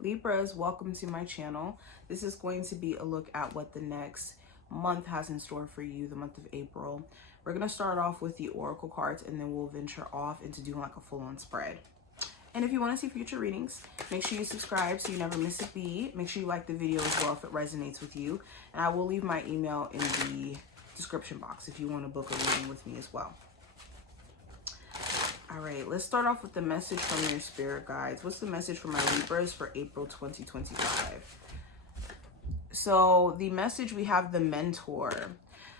Libras, welcome to my channel. This is going to be a look at what the next month has in store for you, the month of April. We're going to start off with the oracle cards and then we'll venture off into doing like a full-on spread. And if you want to see future readings, make sure you subscribe so you never miss a beat. Make sure you like the video as well if it resonates with you. And I will leave my email in the description box if you want to book a reading with me as well. All right, let's start off with the message from your spirit guides. What's the message for my Libras for April 2025? So the message, we have the mentor.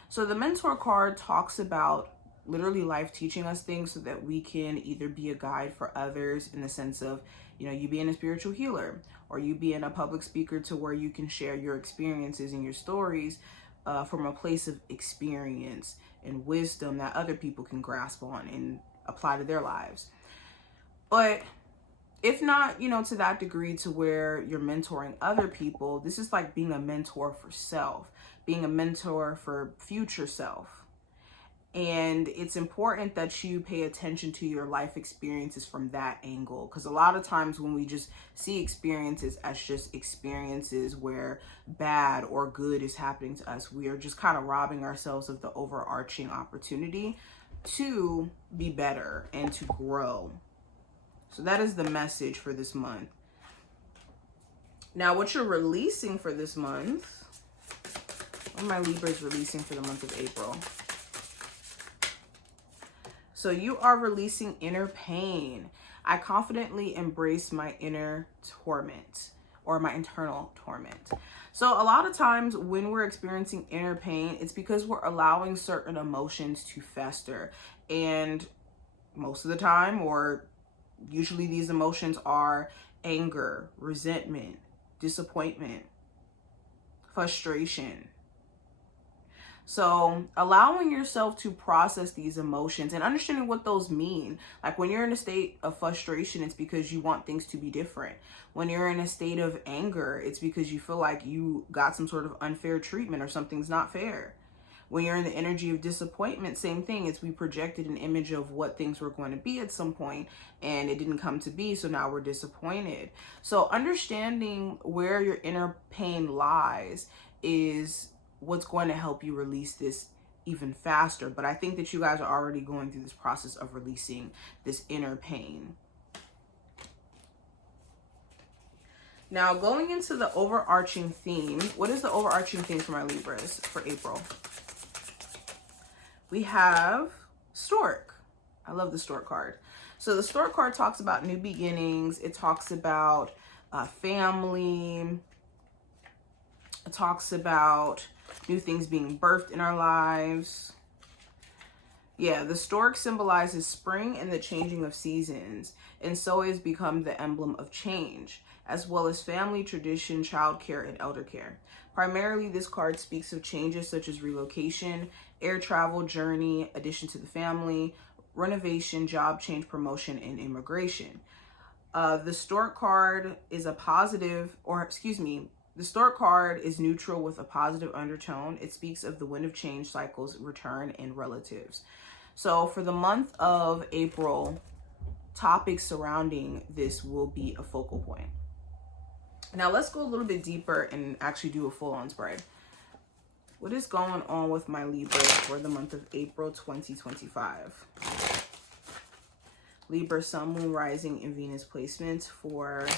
So the mentor card talks about literally life teaching us things so that we can either be a guide for others in the sense of, you being a spiritual healer, or you being a public speaker to where you can share your experiences and your stories from a place of experience and wisdom that other people can grasp on and apply to their lives. But if not, to that degree to where you're mentoring other people, this is like being a mentor for self, being a mentor for future self. And it's important that you pay attention to your life experiences from that angle. Because a lot of times when we just see experiences as just experiences where bad or good is happening to us, we are just kind of robbing ourselves of the overarching opportunity to be better and to grow. So that is the message for this month. Now, what you're releasing for this month, what are my Libras releasing for the month of April? So you are releasing inner pain. I confidently embrace my inner torment, or my internal torment. So a lot of times when we're experiencing inner pain, it's because we're allowing certain emotions to fester. And most of the time, or usually, these emotions are anger, resentment, disappointment, frustration. So allowing yourself to process these emotions and understanding what those mean. Like when you're in a state of frustration, it's because you want things to be different. When you're in a state of anger, it's because you feel like you got some sort of unfair treatment or something's not fair. When you're in the energy of disappointment, same thing. It's we projected an image of what things were going to be at some point and it didn't come to be. So now we're disappointed. So understanding where your inner pain lies is what's going to help you release this even faster. But I think that you guys are already going through this process of releasing this inner pain. Now, going into the overarching theme, what is the overarching theme for my Libras for April? We have Stork. I love the Stork card. So the Stork card talks about new beginnings. It talks about family. It talks about new things being birthed in our lives. Yeah, the stork symbolizes spring and the changing of seasons, and so has become the emblem of change, as well as family, tradition, childcare, and elder care. Primarily, this card speaks of changes such as relocation, air travel, journey, addition to the family, renovation, job change, promotion, and immigration. The stork card is a positive, the Stork card is neutral with a positive undertone. It speaks of the wind of change, cycles, return, and relatives. So for the month of April, topics surrounding this will be a focal point. Now let's go a little bit deeper and actually do a full-on spread. What is going on with my Libra for the month of April 2025? Libra, Sun, Moon, Rising, and Venus placements for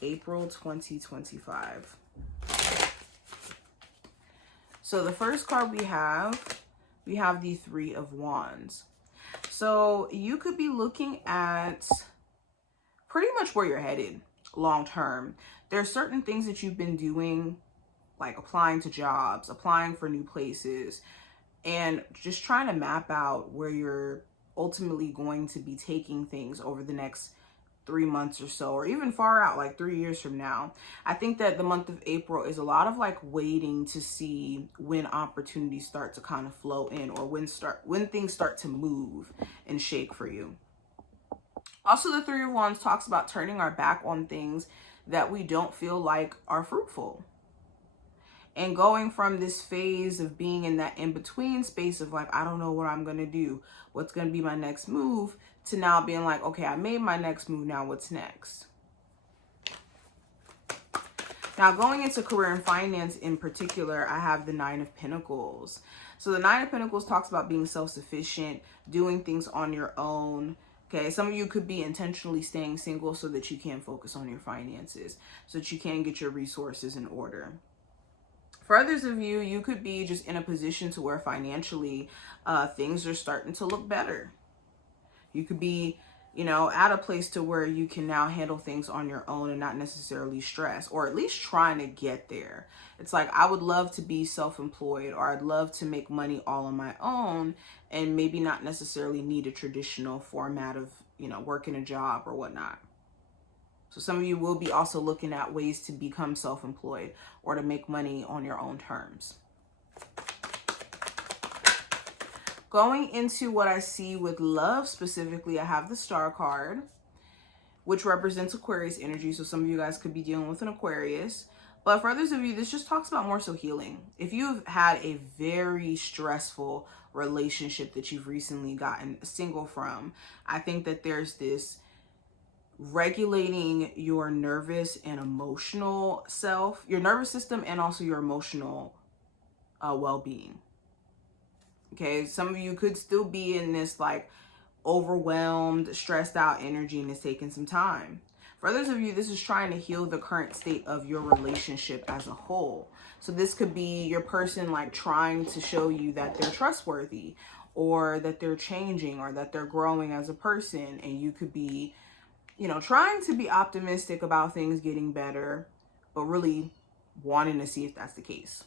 April 2025. So the first card we have the Three of Wands. So you could be looking at pretty much where you're headed long term. There are certain things that you've been doing, like applying to jobs, applying for new places, and just trying to map out where you're ultimately going to be taking things over the next 3 months or so, or even far out, like 3 years from now. I think that the month of April is a lot of like waiting to see when opportunities start to kind of flow in, or when things start to move and shake for you. Also, the Three of Wands talks about turning our back on things that we don't feel like are fruitful, and going from this phase of being in that in-between space of like, I don't know what I'm going to do, what's going to be my next move, to now being like, okay, I made my next move, now what's next? Now, going into career and finance in particular, I have the Nine of Pentacles. So the Nine of Pentacles talks about being self-sufficient, doing things on your own. Okay, some of you could be intentionally staying single so that you can focus on your finances, so that you can get your resources in order. For others of you, you could be just in a position to where financially things are starting to look better. You could be, you know, at a place to where you can now handle things on your own and not necessarily stress, or at least trying to get there. It's like, I would love to be self-employed, or I'd love to make money all on my own and maybe not necessarily need a traditional format of, you know, working a job or whatnot. So some of you will be also looking at ways to become self-employed or to make money on your own terms. Going into what I see with love specifically, I have the Star card, which represents Aquarius energy. So some of you guys could be dealing with an Aquarius. But for others of you, this just talks about more so healing. If you've had a very stressful relationship that you've recently gotten single from, I think that there's this regulating your nervous and emotional self, your nervous system, and also your emotional well-being. Okay, some of you could still be in this like overwhelmed, stressed out energy, and it's taking some time. For others of you, this is trying to heal the current state of your relationship as a whole. So this could be your person like trying to show you that they're trustworthy, or that they're changing, or that they're growing as a person. And you could be, you know, trying to be optimistic about things getting better, but really wanting to see if that's the case.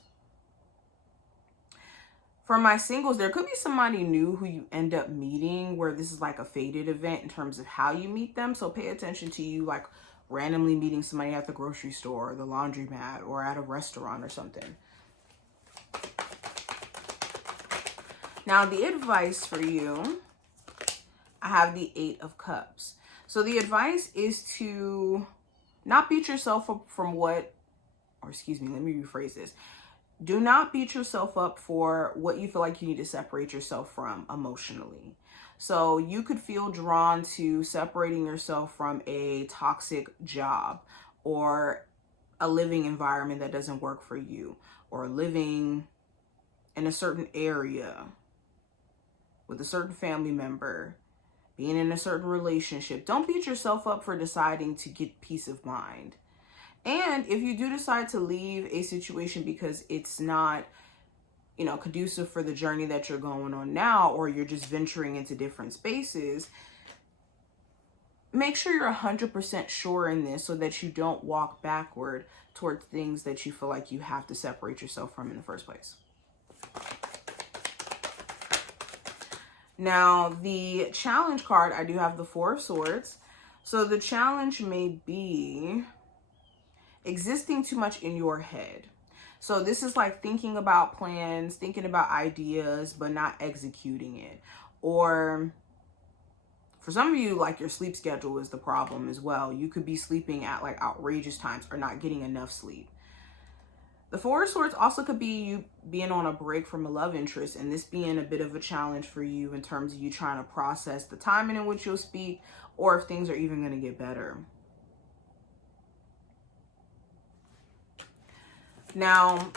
For my singles, there could be somebody new who you end up meeting where this is like a fated event in terms of how you meet them. So pay attention to you like randomly meeting somebody at the grocery store, or the laundromat, or at a restaurant or something. Now, the advice for you, I have the Eight of Cups. So the advice is to not beat yourself up from what, or excuse me, let me rephrase this. Do not beat yourself up for what you feel like you need to separate yourself from emotionally. So you could feel drawn to separating yourself from a toxic job, or a living environment that doesn't work for you, or living in a certain area with a certain family member, being in a certain relationship. Don't beat yourself up for deciding to get peace of mind. And if you do decide to leave a situation because it's not, you know, conducive for the journey that you're going on now, or you're just venturing into different spaces, make sure you're 100% sure in this so that you don't walk backward towards things that you feel like you have to separate yourself from in the first place. Now, the challenge card, I do have the Four of Swords. So the challenge may be existing too much in your head. So this is like thinking about plans, thinking about ideas, but not executing it. Or for some of you, like your sleep schedule is the problem as well. You could be sleeping at like outrageous times, or not getting enough sleep. The Four of Swords also could be you being on a break from a love interest, and this being a bit of a challenge for you in terms of you trying to process the timing in which you'll speak, or if things are even going to get better. Now,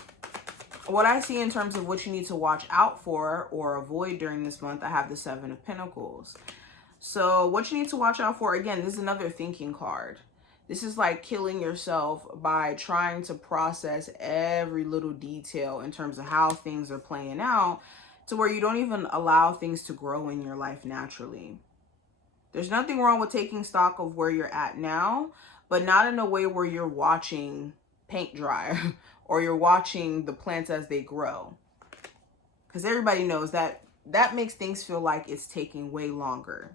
what I see in terms of what you need to watch out for or avoid during this month, I have the Seven of Pentacles. So what you need to watch out for, again, this is another thinking card. This is like killing yourself by trying to process every little detail in terms of how things are playing out, to where you don't even allow things to grow in your life naturally. There's nothing wrong with taking stock of where you're at now, but not in a way where you're watching paint dry or you're watching the plants as they grow. Because everybody knows that that makes things feel like it's taking way longer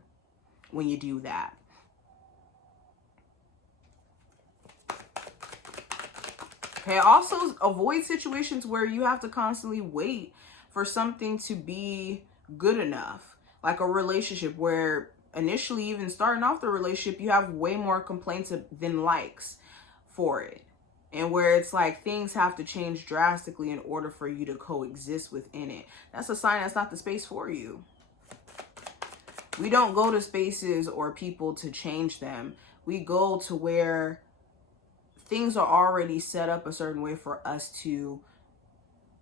when you do that. Okay, also avoid situations where you have to constantly wait for something to be good enough. Like a relationship where initially, even starting off the relationship, you have way more complaints than likes for it. And where it's like things have to change drastically in order for you to coexist within it. That's a sign that's not the space for you. We don't go to spaces or people to change them. We go to where things are already set up a certain way for us to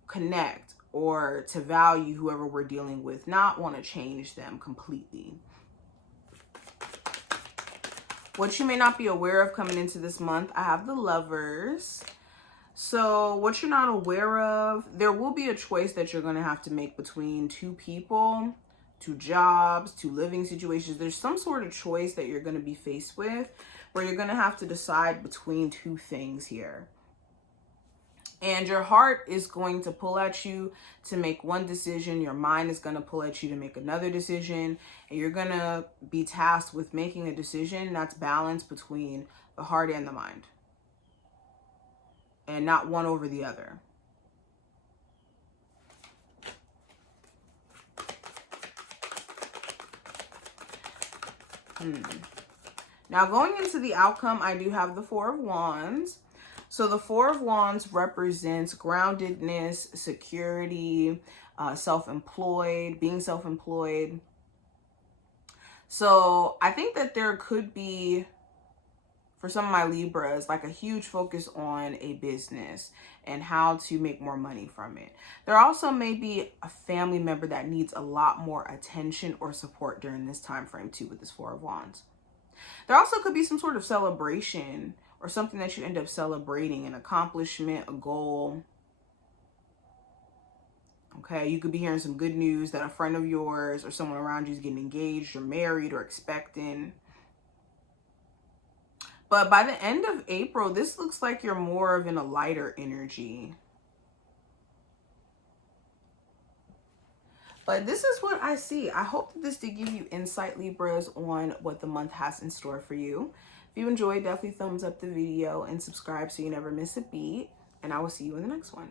connect or to value whoever we're dealing with, not want to change them completely. What you may not be aware of coming into this month, I have the Lovers. So what you're not aware of, there will be a choice that you're going to have to make between two people, two jobs, two living situations. There's some sort of choice that you're going to be faced with where you're going to have to decide between two things here. And your heart is going to pull at you to make one decision. Your mind is going to pull at you to make another decision. And you're going to be tasked with making a decision that's balanced between the heart and the mind. And not one over the other. Now, going into the outcome, I do have the Four of Wands. So the Four of Wands represents groundedness, security, self-employed, being self-employed. So I think that there could be, for some of my Libras, like a huge focus on a business and how to make more money from it. There also may be a family member that needs a lot more attention or support during this time frame too with this Four of Wands. There also could be some sort of celebration or something that you end up celebrating, an accomplishment, a goal. Okay, you could be hearing some good news that a friend of yours or someone around you is getting engaged or married or expecting. But by the end of April, this looks like you're more of in a lighter energy. But this is what I see. I hope that this did give you insight, Libras, on what the month has in store for you. If you enjoyed, definitely thumbs up the video and subscribe so you never miss a beat. And I will see you in the next one.